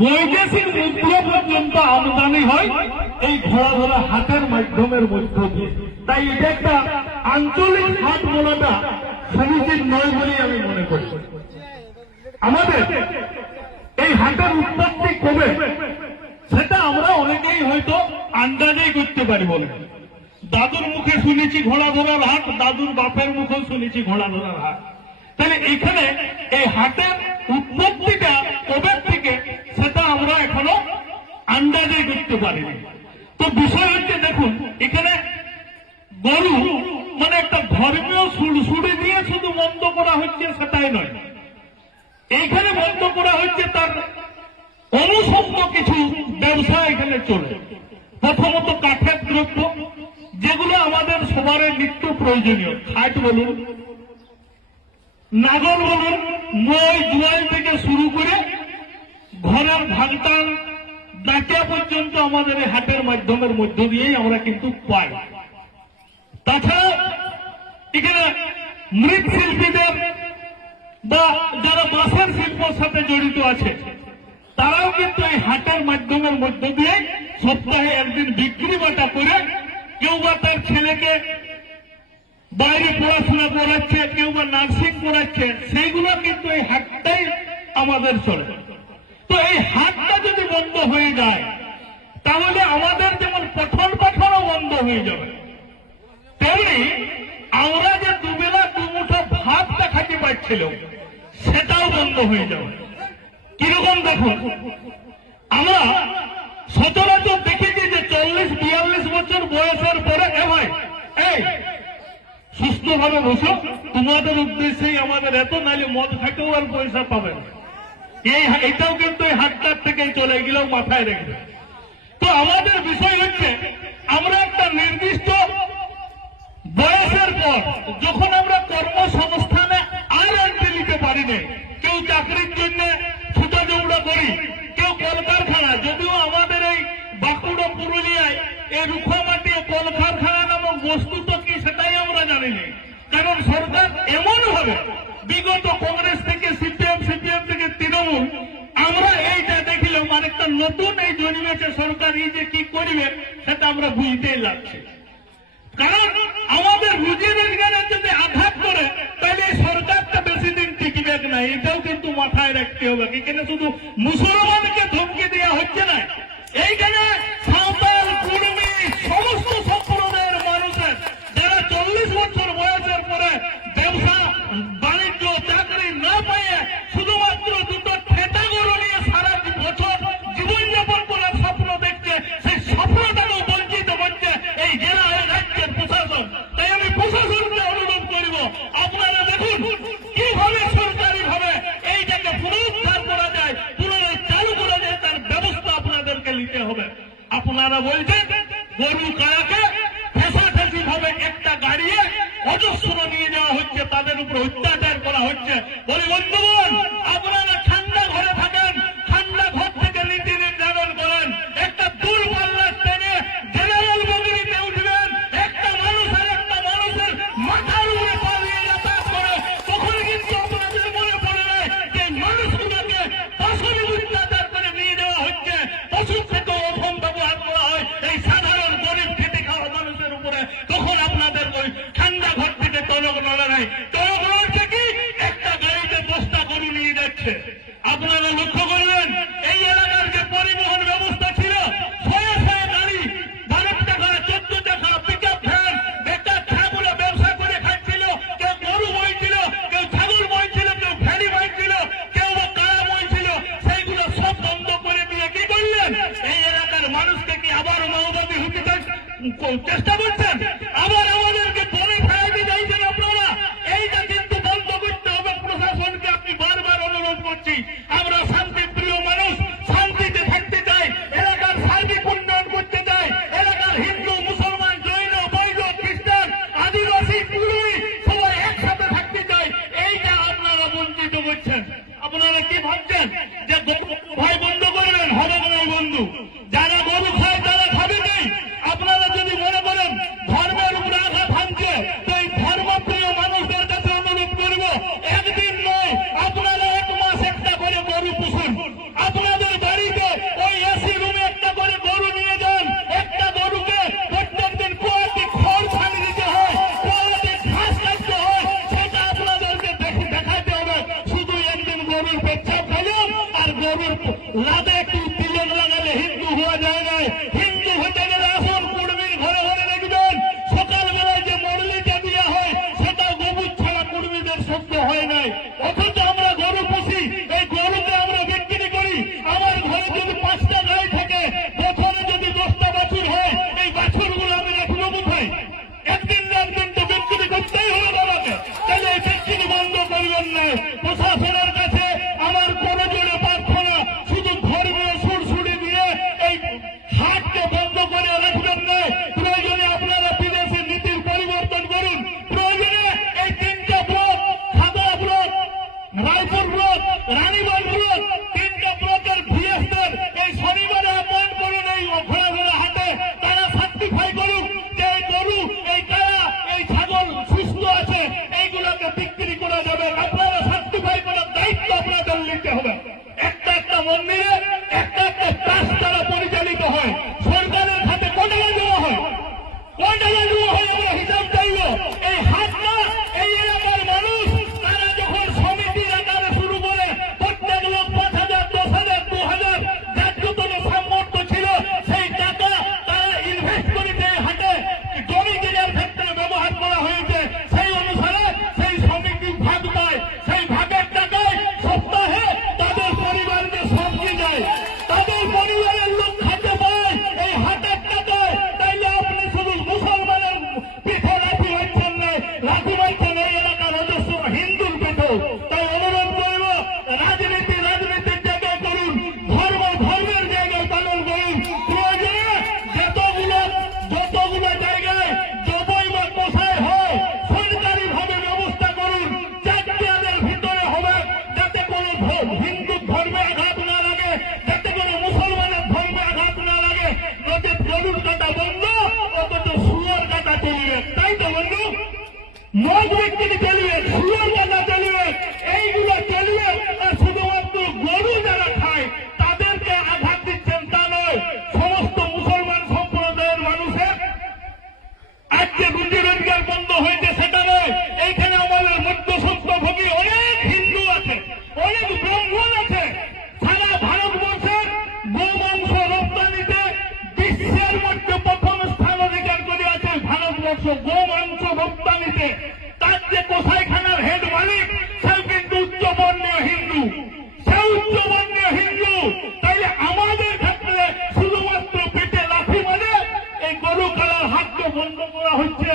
বৈদেশিক মুদ্রা পর্যন্ত আমদানি হয় এই ঘোড়া ধরা হাটের মাধ্যমের মধ্য দিয়ে। তাই এটা একটা আঞ্চলিক হাট বলাটা সমীচীন নয় বলেই আমি মনে করি। আমাদের এই হাটের উৎপত্তি কবে সেটা আমরা অনেকেই হয়তো আন্দাজেই করতে পারি বলে। দাদুর মুখে শুনেছি ঘোড়া ধরার হাট, দাদুর বাপের মুখেও শুনেছি ঘোড়া ধরার হাট। তাহলে এখানে এই হাটের উৎপত্তিটা কবে থেকে সেটা আমরা এখনো আন্দাজে করতে পারিনি। তো বিষয় হচ্ছে, দেখুন এখানে গরু মানে একটা ধর্মীয় সুড়সুড়ি দিয়ে শুধু বন্ধ করা হচ্ছে সেটাই নয়, এইখানে বন্ধ করা হচ্ছে তার অনুষঙ্গ কিছু ব্যবসা এখানে চলে। প্রথমত কাঠের দ্রব্য, যেগুলো আমাদের সবার নিত্য প্রয়োজনীয়, খাট বলুন, নাগল বলুন, মই জুয়াল থেকে শুরু করে ঘরের ভাঙটান ডাকিয়া পর্যন্ত আমাদের এই হাটের মাধ্যমের মধ্য দিয়েই আমরা কিন্তু পাই। তাছাড়া এখানে মৃৎশিল্পীদের বা যারা বাঁশের শিল্পের সাথে জড়িত আছে তারাও কিন্তু এই হাটের মাধ্যমের মধ্য দিয়ে সপ্তাহে একদিন বিক্রি বাটা করে কেউ বা তার ছেলেকে বাইরে পড়াশোনা করাচ্ছে, কেউ বা নার্সিং করাচ্ছে, সেইগুলো কিন্তু এই হাটটাই আমাদের চলে। তো এই হাটটা যদি বন্ধ হয়ে যায় তাহলে আমাদের যেমন পঠন পাঠনও বন্ধ হয়ে যাবে, তেমনি আমরা যে দুবেলা দুমুঠো ভাতটা খাইতে পারছিল সেটাও বন্ধ হয়ে যাবে। কিরকম দেখুন, আমরা সচরাচর দেখেছি যে 40-42 বছর বয়সের পরে এই সুস্থভাবে বসো, তোমাদের উদ্দেশ্যেই আমাদের এত, নাইলে মদ খাইতেও আর পয়সা পাবে না। এইটাও কিন্তু এই হাতটার থেকেই চলে গেলেও মাথায় রেখে। তো আমাদের বিষয় হচ্ছে, আমরা একটা নির্দিষ্ট বয়সের পর যখন আমরা কর্মসংস্থানে আর এন্ট্রি নিতে পারি না, কেউ চাকরির জন্য ছুটা দৌড়া করি, কেউ কলকারখানা, যদিও আমাদের এই বাঁকুড়া পুরুলিয়ায় এই রুখামাটি কলকারখানা নামক বস্তু তো কি সেটাই আমরা জানি না। কারণ সরকার এমন ভাবে বিগত কংগ্রেস থেকে সিপিএম থেকে তৃণমূল, আমরা এইটা দেখিলাম আরেকটা নতুন এই জন্মেছে সরকার, এই যে কি করবে সেটা আমরা বুঝতেই লাগছে। কারণ আমাদের রুজি রোজগারের যদি আঘাত করে তাহলে এই সরকারটা বেশি দিন টিকবে না, এটাও কিন্তু মাথায় রাখতে হবে। এখানে শুধু মুসলমানকে ধমকি দেওয়া হচ্ছে না, এইখানে সাঁওতাল, কুর্মী, সমস্ত সম্প্রদায়ের মানুষের যারা 40 বছর বয়সের পরে ব্যবসা বাণিজ্য চাকরি না পাইয়ে শুধুমাত্র দুটো ঠেটা গরু নিয়ে সারা বছর জীবনযাপন করার স্বপ্ন দেখছে, সেই স্বপ্নটাকেও বঞ্চিত করছে এই জেলা, এই রাজ্যের প্রশাসন। তাই আমি প্রশাসনকে অনুরোধ করব, আপনারা দেখুন কিভাবে সরকারি ভাবে এইটাকে পুনরুদ্ধার করা যায়, পুনরায় চালু করা যায়, তার ব্যবস্থা আপনাদেরকে নিতে হবে। আপনারা বলছেন গরু কায়াকে ফেসাফেসি ভাবে একটা গাড়িয়ে অজস্র নিয়ে যাওয়া হচ্ছে, তাদের উপর অত্যাচার করা হচ্ছে। বলি বন্ধুগণ, আপনারা ঠান্ডা ঘরে থাকেন, ঠান্ডা ঘর থেকে নীতি নির্ধারণ করেন। একটা দূরপাল্লার ট্রেনে জেনারেল বগিতে উঠবেন, একটা মানুষ আর একটা মানুষের মাথার উপরে পা দিয়ে যাতায়াত করে, তখন কিন্তু আপনাদের মনে পড়ে যায় যে মানুষগুলোকে পাশানি অত্যাচার করে নিয়ে যাওয়া হচ্ছে, পশুর থেকে অধম ব্যবহার করা হয় এই সাধারণ গরিব খেটে খাওয়া মানুষের উপরে। তখন আপনাদের ওই ঠান্ডা ঘর থেকে টনক নড়ে নাই, টনক নড়ছে কি একটা গাড়িতে 10টা গরু নিয়ে যাচ্ছে। আপনারা লক্ষ্য করবেন এই এলাকার যে পরিবহন ব্যবস্থা ছিল, 100 গাড়ি, 12 টাকা 14 টাকা পিকআপ ভ্যান, বেকার ছাগুলো ব্যবসা করে খাচ্ছিল, কেউ গরু বইছিল, কেউ ছাগল বইছিল, কেউ ভ্যানি বইছিল, কেউ বা কারা বইছিল, সেইগুলো সব বন্ধ করে দিয়ে কি করলেন, এই এলাকার মানুষকে কি আবার মাওবাদী হতে চেষ্টা করছেন, আবার আমাদেরকে বলে ফেলাইতে চাইছেন আপনারা। এইটা কিন্তু বন্ধ করতে হবে প্রশাসনকে, আপনি বারবার অনুরোধ করছি। আমরা শান্তিপ্রিয় মানুষ, শান্তিতে থাকতে চাই, এলাকার সার্বিক উন্নয়ন করতে চাই, এলাকার হিন্দু, মুসলমান, জৈন, বৈধ, খ্রিস্টান, আদিবাসী, কুড়ি সবাই একসাথে থাকতে চাই। এইটা আপনারা বঞ্চিত করছেন। আপনারা কি ভাবছেন যে ভাই বন্ধ করবেন? হবে না বন্ধু, যারা গরু খায় তারা খাবে নেই। আপনারা যদি মনে করেন ধর্মের উপরে আঘাত গরুর লাদে একটু তিলক লাগালে হিন্দু হওয়া যায় না। হিন্দু হতে গেলে আসুন কুর্মীর ঘরে ঘরে দেখবেন সকালবেলায় যে মরলিটা দেওয়া হয় সেটা গোবর ছাড়া কুর্মীদের শব্দ হয় নাই। অথচ আমরা গরু পুষি, এই গরুকে আমরা বিক্রি করি। আমার ঘরে যদি 5টা গাই থাকে, বছরে যদি 10টা বাছুর হয়, এই বাছুরগুলো আমি রাখবো কোথায়? একদিন না একদিন তো বিক্রি করতেই হবে বাবাকে। তাহলে এই বিক্রি বন্ধ করবেন না। প্রশাসনের কাছে আমার কোনো জোরে প্রার্থনা, শুধু ধর্মীয় সুরসুরি দিয়ে এই হাটকে বন্ধ করে রাখবেন না। প্রয়োজনে আপনারা বিদেশি নীতির পরিবর্তন করুন। প্রয়োজনে এই 3টা block, Khada block, Raipur block, Raniganj block, 3টা ব্লকের ভিএসদের এই শনিবারে আহ্বান করুন। এই ঘোড়া ঘোড়া হাটে তারা সার্টিফাই করুক যে এই গরু, এই কায়া, এই ছাগল সুস্থ আছে, এইগুলোকে বিক্রি করা যাবে। আপনারা সার্টিফাই করার দায়িত্ব আপনাদের নিতে হবে। একটা একটা মন্দিরে একটা একটা ট্রাস্ট দ্বারা পরিচালিত হয়। সরকারের হাতে কত টাকা দেওয়া হয়, কত টাকা দেওয়া হয়, আমরা হিসাব চাইব। এই হাটটা এই এলাকার মানুষ তারা যখন সমিতির আকারে শুরু করে প্রত্যেক লোক 5,000, 10,000, 2,000 যার যত সামর্থ্য ছিল সেই টাকা তারা ইনভেস্ট করেছে। এই হাটে জমি কেনার ক্ষেত্রে ব্যবহার করা হয়েছে। সেই অনুসারে সেই সমিতি ভাগ পায়। সেই ভাগের টাকায় সপ্তাহে তাদের পরিবারকে সবজি যায়, তাদের পরিবারের লোক খেতে পায় এই হাটের টাকায়। তাইলে আপনি শুধু মুসলমানের পিঠে লাঠি মারছেন না, লাঠি মারছেন এই এলাকার অজস্র হিন্দুর পিঠে। তাই অনুরোধ করব, রাজনীতির জায়গায় করুন, ধর্মের জায়গায় পালন করুন। প্রয়োজনে যতগুলো জায়গায় যতই বা কোথায় হয় সরকারি ভাবে ব্যবস্থা করুন। চারটিয়াদের ভিতরে হবে যাতে কোনো হিন্দু ধর্মে আঘাত না লাগে, যাতে কোনো মুসলমানের ধর্মে আঘাত না লাগে। যাতে গরুর কাটা বন্ধ, অথচ শুয়োর কাটা চলবে। তাই তো বন্ধু, মদ বিক্রি চলবে, শুয়োর কাটা চলবে, এইগুলো চলবে। আর শুধুমাত্র গরু যারা খায় তাদেরকে আঘাত দিচ্ছেন তা নয়। সমস্ত মুসলমান সম্প্রদায়ের মানুষের আজ যে রুজি রোজগার বন্ধ হয়েছে সেটা নয়। এইখানে আমাদের মধ্যস্বত্বভোগী অনেক হিন্দু আছে, অনেক ব্রাহ্মণ আছে। সারা ভারতবর্ষের গোমাংস রপ্তানিতে বিশ্বের মধ্যে প্রথম স্থান অধিকার করে আছে ভারতবর্ষ গোমাংস রপ্তানিতে। তার যে কসাইখানার হেড মালিক সেও কিন্তু উচ্চবর্ণীয় হিন্দু, সেও উচ্চবর্ণীয় হিন্দু। তাইলে আমাদের ক্ষেত্রে শুধুমাত্র পেটে লাঠি মানে এই গরু খেলার হাতকে বন্ধ করা হচ্ছে।